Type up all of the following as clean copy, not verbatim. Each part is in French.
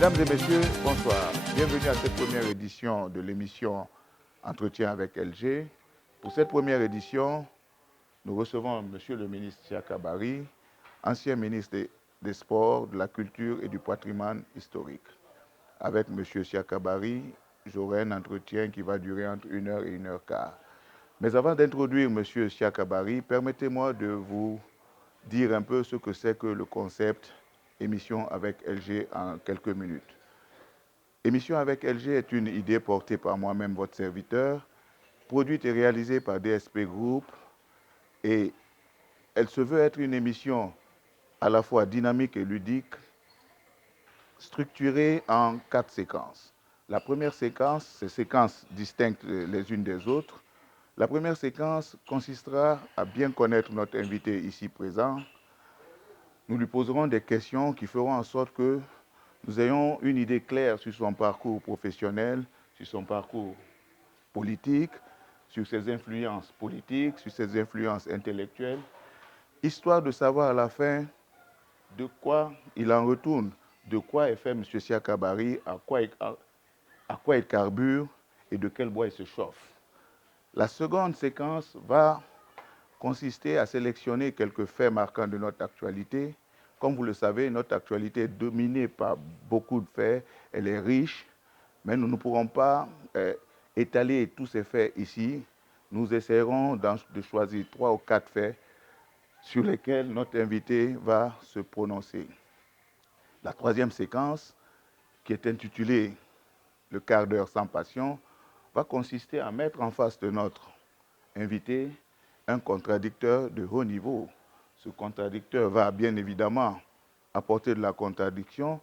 Mesdames et messieurs, bonsoir. Bienvenue à cette première édition de l'émission Entretien avec LG. Pour cette première édition, nous recevons Monsieur le ministre Siaka Bari, ancien ministre des Sports, de la Culture et du Patrimoine historique. Avec Monsieur Siaka Bari, j'aurai un entretien qui va durer entre 1 heure et 1 heure 15. Mais avant d'introduire Monsieur Siaka Bari, permettez-moi de vous dire un peu ce que c'est que le concept émission avec LG en quelques minutes. Émission avec LG est une idée portée par moi-même, votre serviteur, produite et réalisée par DSP Group, et elle se veut être une émission à la fois dynamique et ludique, structurée en 4 séquences. La première séquence, c'est séquences distinctes les unes des autres. La première séquence consistera à bien connaître notre invité ici présent. Nous lui poserons des questions qui feront en sorte que nous ayons une idée claire sur son parcours professionnel, sur son parcours politique, sur ses influences politiques, sur ses influences intellectuelles, histoire de savoir à la fin de quoi il en retourne, de quoi est fait M. Siaka Bari, à quoi il carbure et de quel bois il se chauffe. La seconde séquence va consister à sélectionner quelques faits marquants de notre actualité. Comme vous le savez, notre actualité est dominée par beaucoup de faits, elle est riche, mais nous ne pourrons pas étaler tous ces faits ici. Nous essaierons de choisir 3 ou 4 faits sur lesquels notre invité va se prononcer. La troisième séquence, qui est intitulée « Le quart d'heure sans passion », va consister à mettre en face de notre invité un contradicteur de haut niveau. Ce contradicteur va bien évidemment apporter de la contradiction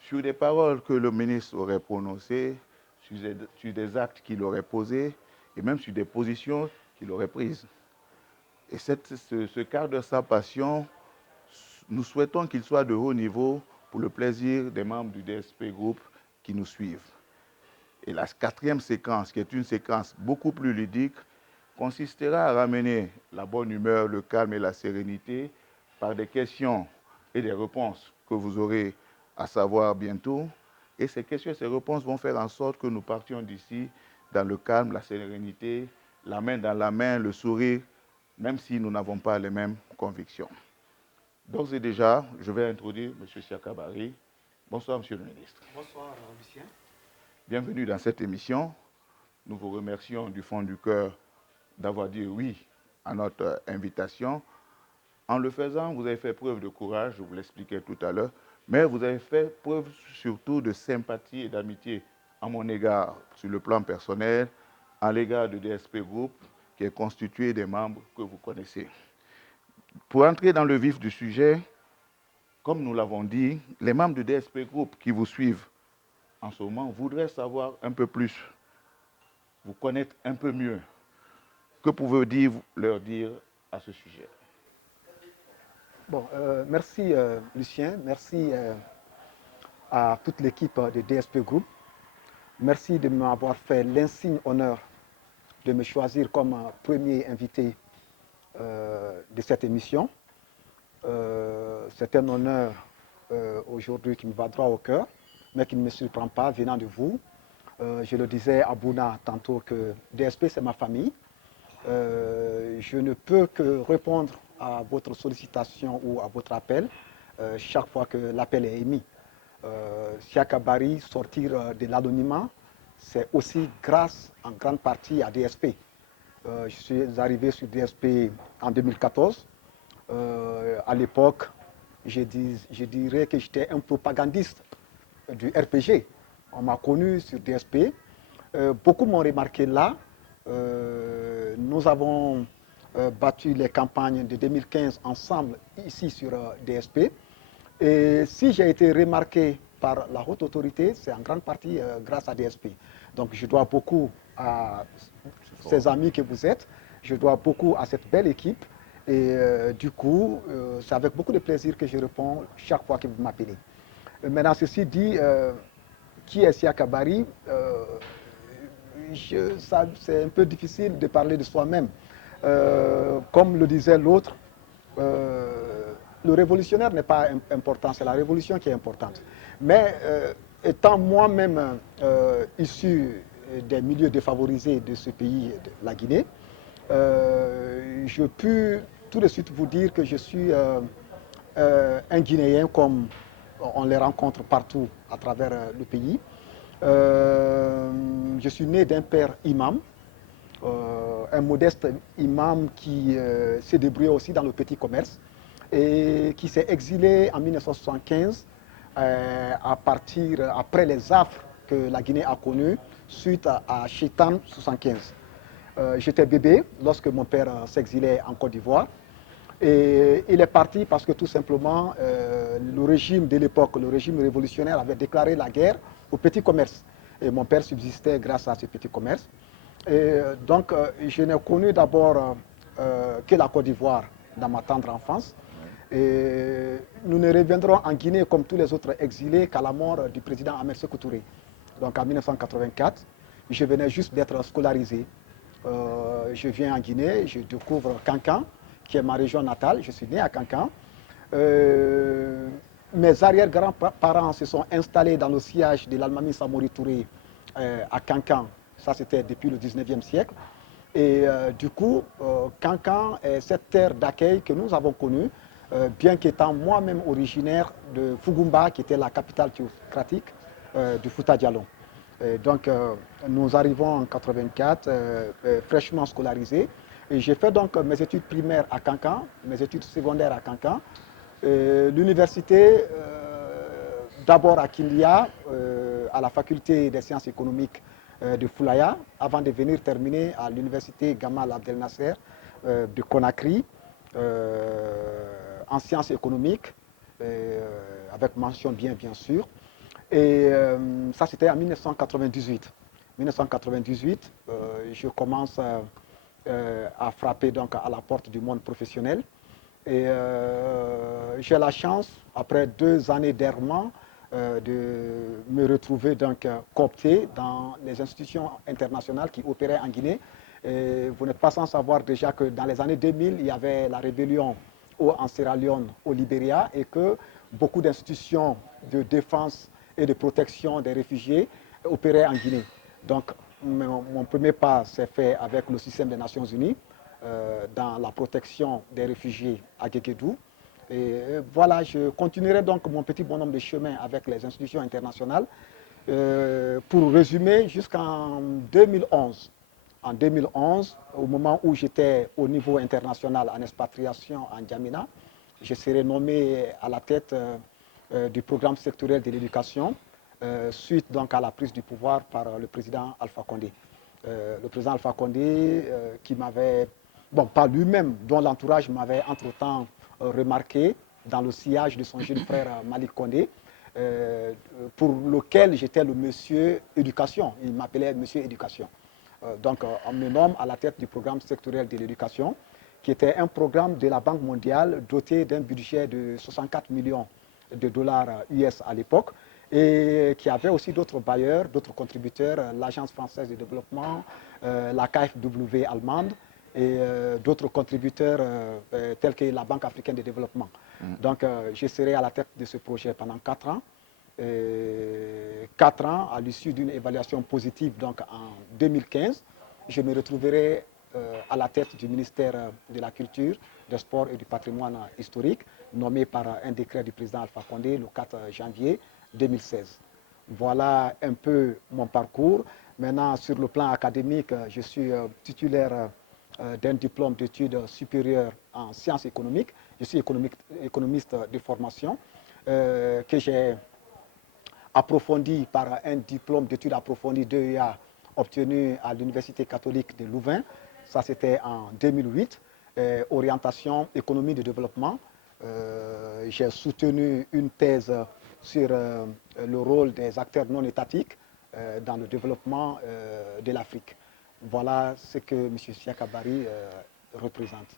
sur des paroles que le ministre aurait prononcées, sur des actes qu'il aurait posés et même sur des positions qu'il aurait prises. Et ce quart d'heure sans passion, nous souhaitons qu'il soit de haut niveau pour le plaisir des membres du DSP Group qui nous suivent. Et la quatrième séquence, qui est une séquence beaucoup plus ludique, consistera à ramener la bonne humeur, le calme et la sérénité par des questions et des réponses que vous aurez à savoir bientôt. Et ces questions et ces réponses vont faire en sorte que nous partions d'ici dans le calme, la sérénité, la main dans la main, le sourire, même si nous n'avons pas les mêmes convictions. D'ores et déjà, je vais introduire M. Siaka Bari. Bonsoir, M. le ministre. Bonsoir, Lucien. Bienvenue dans cette émission. Nous vous remercions du fond du cœur d'avoir dit oui à notre invitation. En le faisant, vous avez fait preuve de courage, je vous l'expliquais tout à l'heure, mais vous avez fait preuve surtout de sympathie et d'amitié à mon égard sur le plan personnel, à l'égard de DSP Group, qui est constitué des membres que vous connaissez. Pour entrer dans le vif du sujet, comme nous l'avons dit, les membres de DSP Group qui vous suivent en ce moment voudraient savoir un peu plus, vous connaître un peu mieux. Que pouvez-vous leur dire à ce sujet? Bon, merci Lucien, merci à toute l'équipe de DSP Group. Merci de m'avoir fait l'insigne honneur de me choisir comme premier invité de cette émission. C'est un honneur aujourd'hui qui me va droit au cœur, mais qui ne me surprend pas venant de vous. Je le disais à Bouna tantôt que DSP c'est ma famille. Je ne peux que répondre à votre sollicitation ou à votre appel chaque fois que l'appel est émis. Siaka Bari, sortir de l'anonymat, c'est aussi grâce en grande partie à DSP. Je suis arrivé sur DSP en 2014. À l'époque, je dirais que j'étais un propagandiste du RPG. On m'a connu sur DSP. Beaucoup m'ont remarqué là. Nous avons battu les campagnes de 2015 ensemble ici sur DSP. Et si j'ai été remarqué par la haute autorité, c'est en grande partie grâce à DSP. Donc je dois beaucoup à ces amis que vous êtes, je dois beaucoup à cette belle équipe. Et du coup, c'est avec beaucoup de plaisir que je réponds chaque fois que vous m'appelez. Maintenant, ceci dit, qui est Siaka Bari? C'est un peu difficile de parler de soi-même. Comme le disait l'autre, le révolutionnaire n'est pas important, c'est la révolution qui est importante. Mais étant moi-même issu des milieux défavorisés de ce pays, de la Guinée, je peux tout de suite vous dire que je suis un Guinéen comme on les rencontre partout à travers le pays. Je suis né d'un père imam, un modeste imam qui s'est débrouillé aussi dans le petit commerce et qui s'est exilé en 1975 après les affres que la Guinée a connues suite à Chétan 75. J'étais bébé lorsque mon père s'exilait en Côte d'Ivoire. Et il est parti parce que tout simplement, le régime de l'époque, le régime révolutionnaire, avait déclaré la guerre au petit commerce. Et mon père subsistait grâce à ce petit commerce. Et donc, je n'ai connu d'abord que la Côte d'Ivoire dans ma tendre enfance. Et nous ne reviendrons en Guinée comme tous les autres exilés qu'à la mort du président Ahmed Sékou Touré. Donc en 1984, je venais juste d'être scolarisé. Je viens en Guinée, je découvre Kankan, qui est ma région natale. Je suis né à Kankan. Mes arrière-grands-parents se sont installés dans le sillage de l'Almami Samori Touré à Kankan. Ça, c'était depuis le 19e siècle. Et du coup, Kankan est cette terre d'accueil que nous avons connue, bien qu'étant moi-même originaire de Fugumba, qui était la capitale théocratique du Fouta Djallon. Donc, nous arrivons en 84, fraîchement scolarisés. Et j'ai fait donc mes études primaires à Kankan, mes études secondaires à Kankan. L'université, d'abord à Kindia, à la faculté des sciences économiques de Foulaya, avant de venir terminer à l'université Gamal Abdel Nasser de Conakry, en sciences économiques, avec mention bien sûr. Et ça, c'était en 1998. 1998, je commence à frapper donc à la porte du monde professionnel. Et j'ai la chance, après 2 années d'errement, de me retrouver donc coopté dans les institutions internationales qui opéraient en Guinée. Et vous n'êtes pas sans savoir déjà que dans les années 2000, il y avait la rébellion en Sierra Leone, au Libéria, et que beaucoup d'institutions de défense et de protection des réfugiés opéraient en Guinée. Donc, mon premier pas s'est fait avec le système des Nations Unies dans la protection des réfugiés à Guéguédou. Et voilà, je continuerai donc mon petit bonhomme de chemin avec les institutions internationales. Pour résumer, jusqu'en 2011. En 2011, au moment où j'étais au niveau international en expatriation en Djamena, je serai nommé à la tête du programme sectoriel de l'éducation, suite donc à la prise du pouvoir par le président Alpha Condé. Le président Alpha Condé qui m'avait, bon, pas lui-même, dont l'entourage m'avait entre-temps remarqué dans le sillage de son jeune frère Malik Condé, pour lequel j'étais le monsieur éducation. Il m'appelait monsieur éducation. Donc, on me nomme à la tête du programme sectoriel de l'éducation, qui était un programme de la Banque mondiale doté d'un budget de 64 millions de dollars US à l'époque, et qui avait aussi d'autres bailleurs, d'autres contributeurs, l'Agence française de développement, la KfW allemande, et d'autres contributeurs tels que la Banque africaine de développement. Donc, je serai à la tête de ce projet pendant 4 ans. 4 ans, à l'issue d'une évaluation positive, donc en 2015, je me retrouverai à la tête du ministère de la Culture, des Sports et du Patrimoine historique, nommé par un décret du président Alpha Condé le 4 janvier 2016. Voilà un peu mon parcours. Maintenant, sur le plan académique, je suis titulaire d'un diplôme d'études supérieures en sciences économiques. Je suis économiste de formation, que j'ai approfondi par un diplôme d'études approfondies d'EEA obtenu à l'Université catholique de Louvain. Ça, c'était en 2008. Orientation économie de développement. J'ai soutenu une thèse sur le rôle des acteurs non étatiques dans le développement de l'Afrique. Voilà ce que M. Siaka Bari représente.